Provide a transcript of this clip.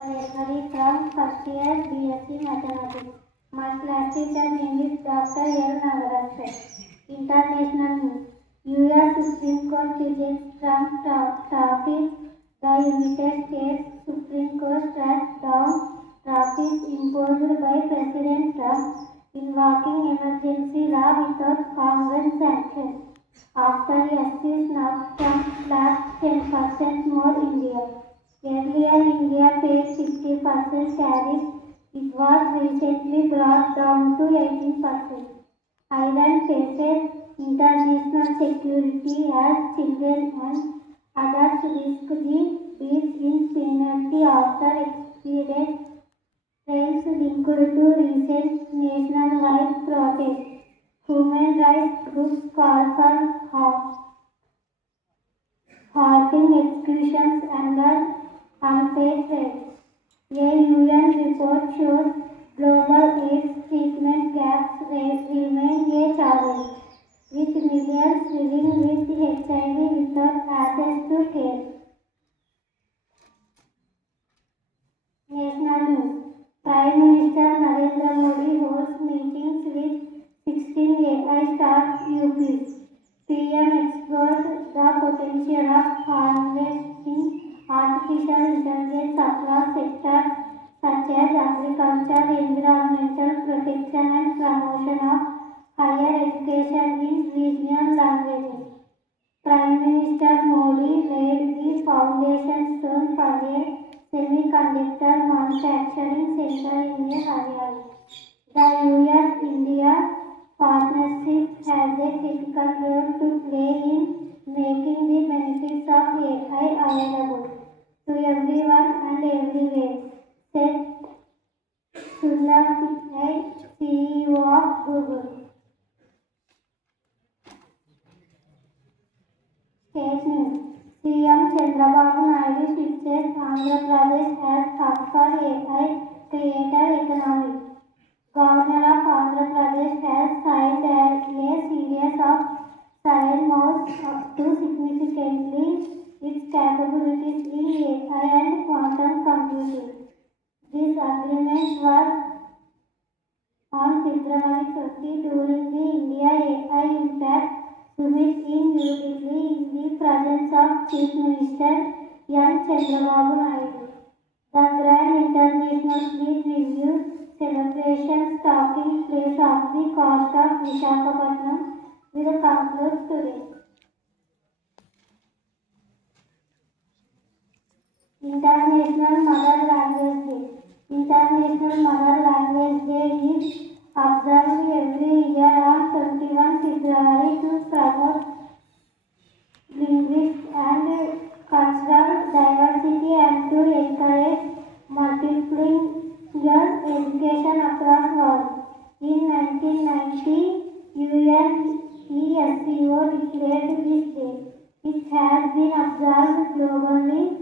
Rajeswari from first year BSc Mathematics. My class teacher name is Dr. L. Nagaraj. International news. US Supreme Court rejects Trump tariffs. The United States Supreme Court struck down tariffs imposed by President Trump, invoking emergency law without Congress sanction. After SC now Trump slapped 10% more India. Earlier, India paid 50% tariff. It was recently brought down to 18%. Iran faces international security as children and adults risk the breach in penalty after exceeded trials linked to recent nationwide protests. Human rights groups call for halting executions under unfair trade. A UN report shows global AIDS treatment gaps remain a challenge, with millions living with HIV without access to care. National news. Prime Minister Narendra Modi holds meetings with 16 AI start UPs. PM explored the potential of harnessing artificial intelligence across sectors such as agriculture, environmental protection, and promotion of higher education in regional languages. Prime Minister Modi laid the foundation stone for a semiconductor manufacturing center in Haryana. The US-India partnership has a critical role to play in making the benefits of AI available to everyone and everywhere, said Sundar Pichai, CEO of Google. State news. CM Chandrababu Naidu pictures Andhra Pradesh as hub for AI creator economy. Governor of Andhra Pradesh has signed a series of moves to significantly its capabilities in AI and quantum computing. This agreement was on February 20 during the India AI Impact Summit in New Delhi in the presence of Chief Minister N. Chandrababu Naidu. The Grand International Fleet Review celebration taking place off the coast of Visakhapatnam will conclude today. International Mother Language Day. International Mother Language Day is observed every year on 21 February to promote linguistic and cultural diversity and to encourage multilingual education across the world. In 1990, UNESCO declared this day. It has been observed globally